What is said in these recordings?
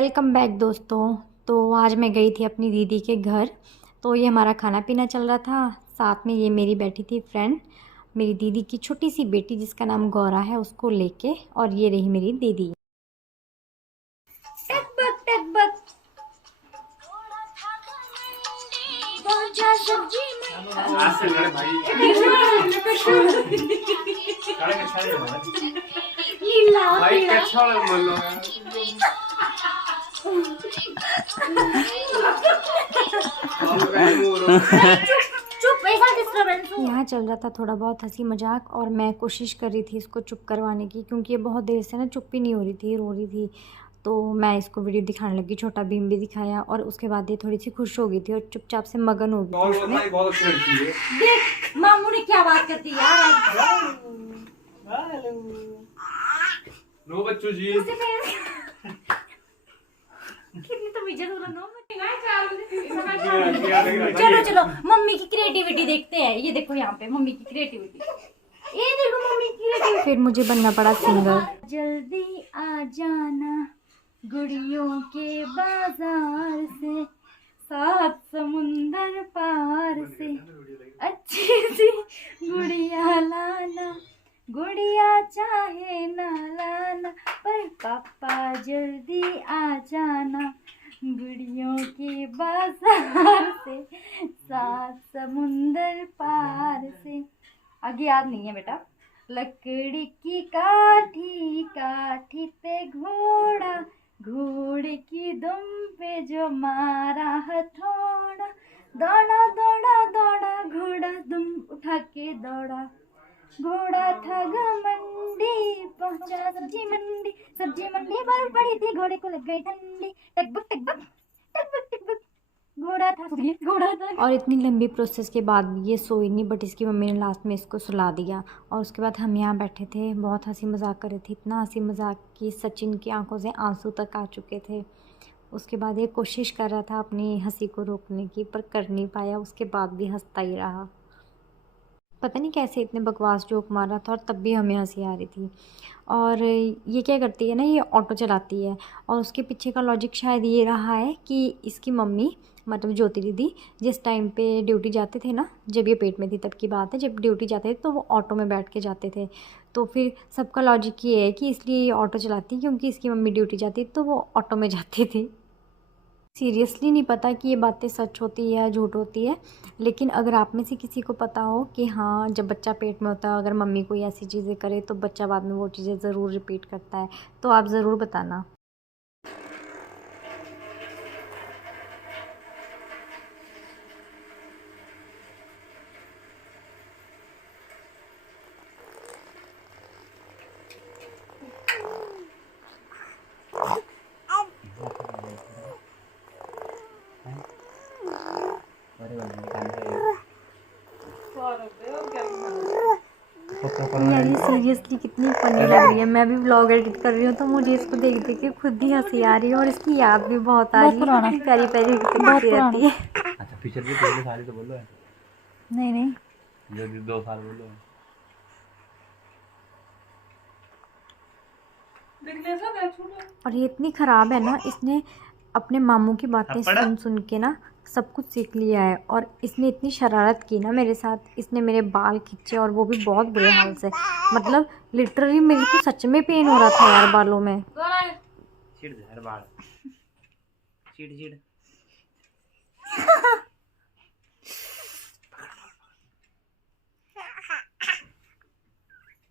Welcome back दोस्तों। तो आज मैं गई थी अपनी दीदी के घर। तो ये हमारा खाना पीना चल रहा था, साथ में ये मेरी बैठी थी फ्रेंड, मेरी दीदी की छोटी सी बेटी जिसका नाम गौरा है, उसको लेके। और ये रही मेरी दीदी। यहाँ चल रहा था थोड़ा बहुत हंसी मजाक, और मैं कोशिश कर रही थी इसको चुप करवाने की, क्योंकि ये बहुत देर से ना चुप ही नहीं हो रही थी, रो रही थी। तो मैं इसको वीडियो दिखाने लगी, छोटा भीम भी दिखाया, और उसके बाद ये थोड़ी सी खुश हो गई थी और चुपचाप से मगन हो गई थी। बहुत अच्छी लड़की है। देख मामू ने क्या बात करती यार। नो बच्चों जी। कितनी तो इज्जत हो रहा। चलो चलो मम्मी की क्रिएटिविटी देखते हैं। ये देखो यहाँ पे मम्मी की क्रिएटिविटी, ये देखो मम्मी की क्रिएटिविटी। फिर मुझे बनना पड़ा सिंगर। जल्दी आ जाना गुड़ियों के बाजार से, सात समुंदर पार से, अच्छी सी गुड़िया लाना, गुड़िया चाहे ना लाना, पर पापा जल्दी आ जाना गुड़ियों के बाजार से, सात समुंदर पार से। आगे याद नहीं है बेटा। लकड़ी की काठी काठी पे घोड़ा, घोड़े की दुम पे जो मारा हथौड़ा, दौड़ा दौड़ा दौड़ा घोड़ा दुम उठा के दौड़ा, घोड़ा था घमंडी पहुंचा सब्जी मंडी, सब्जी मंडी बर्फ पड़ी थी, घोड़े को लग गई ठंडी, टकबक टकबक टकबक टकबक, घोड़ा था। और इतनी लंबी प्रोसेस के बाद भी ये सोई नहीं, बट इसकी मम्मी ने लास्ट में इसको सुला दिया। और उसके बाद हम यहाँ बैठे थे, बहुत हंसी मजाक कर रहे थे, इतना हंसी मजाक कि सचिन की आंखों से आंसू तक आ चुके थे। उसके बाद ये कोशिश कर रहा था अपनी हंसी को रोकने की, पर कर नहीं पाया, उसके बाद भी हंसता ही रहा। पता नहीं कैसे इतने बकवास जोक मार रहा था, और तब भी हमें हंसी आ रही थी। और ये क्या करती है ना, ये ऑटो चलाती है, और उसके पीछे का लॉजिक शायद ये रहा है कि इसकी मम्मी मतलब ज्योति दीदी जिस टाइम पे ड्यूटी जाते थे ना, जब ये पेट में थी तब की बात है, जब ड्यूटी जाते थे तो वो ऑटो में बैठ के जाते थे। तो फिर सबका लॉजिक ये है कि इसलिए ये ऑटो चलाती है, क्योंकि इसकी मम्मी ड्यूटी जाती तो वो ऑटो में जाती थी। सीरियसली नहीं पता कि ये बातें सच होती है या झूठ होती है, लेकिन अगर आप में से किसी को पता हो कि हाँ जब बच्चा पेट में होता है अगर मम्मी कोई ऐसी चीज़ें करे तो बच्चा बाद में वो चीज़ें ज़रूर रिपीट करता है, तो आप ज़रूर बताना। यार ये सीरियसली कितनी फनी लग रही है। मैं भी व्लॉग एडिट कर रही हूँ तो मुझे इसको देख देख के खुद ही हंसी आ रही है, और इसकी याद भी बहुत आ रही है। प्यारी प्यारी कितनी रहती है। अच्छा फीचर भी पिछले साल ही तो बोलो है। नहीं जो 2 साल बोलो है। और ये इतनी ख़राब है ना, इसने अपने मामू की बातें सुन सुन के ना सब कुछ सीख लिया है। और इसने इतनी शरारत की ना मेरे साथ, इसने मेरे बाल खींचे, और वो भी बहुत बुरे हाल से। मतलब लिटरली मेरे को सच में पेन हो रहा था यार बालों में। चिढ़ हर बाल चिढ़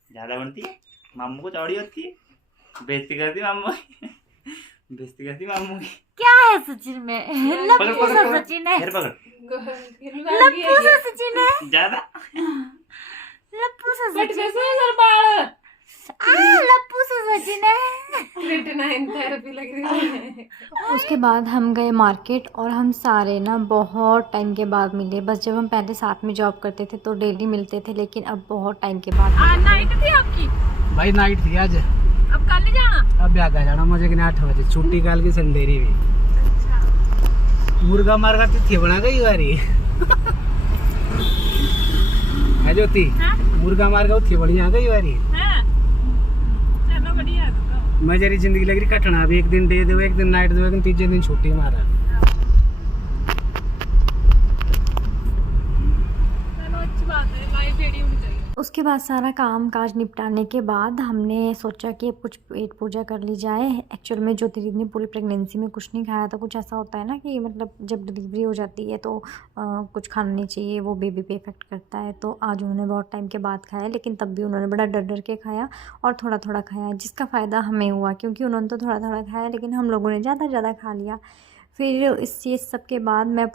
ज्यादा बनती है, मामू को चौड़ी होती है, बेइज्जती करती मामू की, बेइज्जती करती मामू की। क्या है सचिन में? लप्पू सा सचिन है, लप्पू सा सचिन है, ज्यादा लप्पू सा सचिन लप्पू सा सचिन है। लग रही है। उसके बाद हम गए मार्केट, और हम सारे ना बहुत टाइम के बाद मिले। बस जब हम पहले साथ में जॉब करते थे तो डेली मिलते थे, लेकिन अब बहुत टाइम के बाद। नाइट थी आपकी? भाई नाइट थी आज। अब कल नहीं जाना? अब याद आ जाना मुझे कि 8 बजे छुट्टी काल की संडेरी भी। अच्छा। मुर्गा मार का तिथि बना गई बारी है ज्योति। मुर्गा मार का उठी बढ़िया गई बारी। चलो बढ़िया है। मजेरी जिंदगी लग रही कटना। अब एक दिन डे दो, एक दिन नाइट दो, एक दिन तीसरे दिन छुट्टी मारा। चलो अच्छी बात है, लाइफ रेडी होनी चाहिए। उसके बाद सारा काम काज निपटाने के बाद हमने सोचा कि अब कुछ पेट पूजा कर ली जाए। एक्चुअल में ज्योति दीदी ने पूरी प्रेगनेंसी में कुछ नहीं खाया था। कुछ ऐसा होता है ना कि मतलब जब डिलीवरी हो जाती है तो कुछ खाना नहीं चाहिए, वो बेबी पे इफेक्ट करता है। तो आज उन्होंने बहुत टाइम के बाद खाया, लेकिन तब भी उन्होंने बड़ा डर डर के खाया और थोड़ा थोड़ा खाया, जिसका फ़ायदा हमें हुआ क्योंकि उन्होंने तो थोड़ा थोड़ा खाया लेकिन हम लोगों ने ज़्यादा खा लिया। फिर इस चीज़ सब के बाद मैं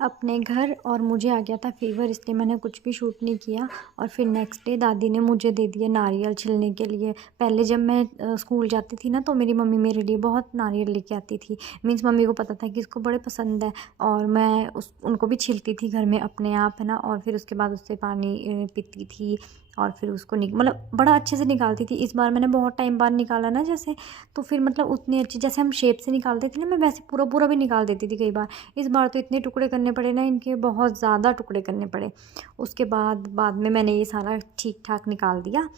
अपने घर और मुझे आ गया था फीवर, इसलिए मैंने कुछ भी शूट नहीं किया। और फिर नेक्स्ट डे दादी ने मुझे दे दिया नारियल छिलने के लिए। पहले जब मैं स्कूल जाती थी ना तो मेरी मम्मी मेरे लिए बहुत नारियल लेके आती थी। मीन्स मम्मी को पता था कि इसको बड़े पसंद है और मैं उनको भी छिलती थी घर में अपने आप, है ना। और फिर उसके बाद उससे पानी पीती थी और फिर उसको मतलब बड़ा अच्छे से निकालती थी। इस बार मैंने बहुत टाइम बाद निकाला ना जैसे, तो फिर मतलब उतनी अच्छी जैसे हम शेप से निकालते थे ना, मैं वैसे पूरा भी निकाल देती थी कई बार। इस बार तो इतने टुकड़े करने पड़े ना इनके, बहुत ज़्यादा टुकड़े करने पड़े। उसके बाद में मैंने ये सारा ठीक ठाक निकाल दिया।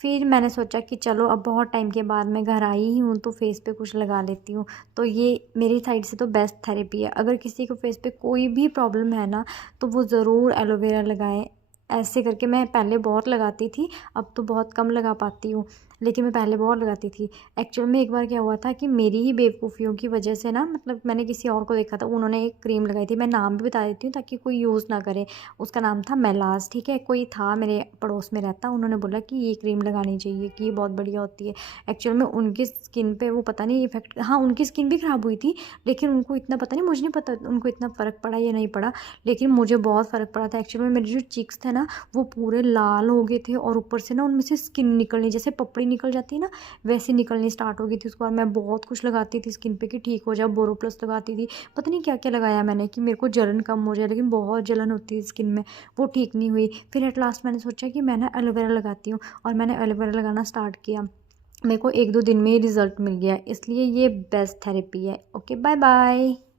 फिर मैंने सोचा कि चलो अब बहुत टाइम के बाद मैं घर आई ही हूँ तो फेस पे कुछ लगा लेती हूँ। तो ये मेरी साइड से तो बेस्ट थेरेपी है। अगर किसी को फेस पे कोई भी प्रॉब्लम है ना तो वो ज़रूर एलोवेरा लगाएं। ऐसे करके मैं पहले बहुत लगाती थी, अब तो बहुत कम लगा पाती हूँ, लेकिन मैं पहले बहुत लगाती थी। एक्चुअल में एक बार क्या हुआ था कि मेरी ही बेवकूफ़ियों की वजह से ना, मतलब मैंने किसी और को देखा था, उन्होंने एक क्रीम लगाई थी। मैं नाम भी बता देती हूँ ताकि कोई यूज़ ना करे। उसका नाम था मेलाज, ठीक है। कोई था मेरे पड़ोस में रहता, उन्होंने बोला कि ये क्रीम लगानी चाहिए कि ये बहुत बढ़िया होती है। एक्चुअल में उनकी स्किन पे वो पता नहीं इफेक्ट, हाँ उनकी स्किन भी ख़राब हुई थी लेकिन उनको इतना पता नहीं, मुझे नहीं पता उनको इतना फ़र्क पड़ा या नहीं पड़ा, लेकिन मुझे बहुत फ़र्क पड़ा था। एक्चुअल में मेरे जो चिक्स थे ना वो पूरे लाल हो गए थे और ऊपर से ना उनमें से स्किन निकलनी, जैसे पपड़ी निकल जाती है ना वैसे निकलनी स्टार्ट हो गई थी। उसके बाद मैं बहुत कुछ लगाती थी स्किन पे कि ठीक हो जाए, बोरोप्लस लगाती थी, पता नहीं क्या क्या लगाया मैंने कि मेरे को जलन कम हो जाए, लेकिन बहुत जलन होती है स्किन में, वो ठीक नहीं हुई। फिर एट लास्ट मैंने सोचा कि मैं ना एलोवेरा लगाती हूँ और मैंने एलोवेरा लगाना स्टार्ट किया। मेरे को 1-2 दिन में ही रिज़ल्ट मिल गया, इसलिए ये बेस्ट थेरेपी है। Okay bye bye.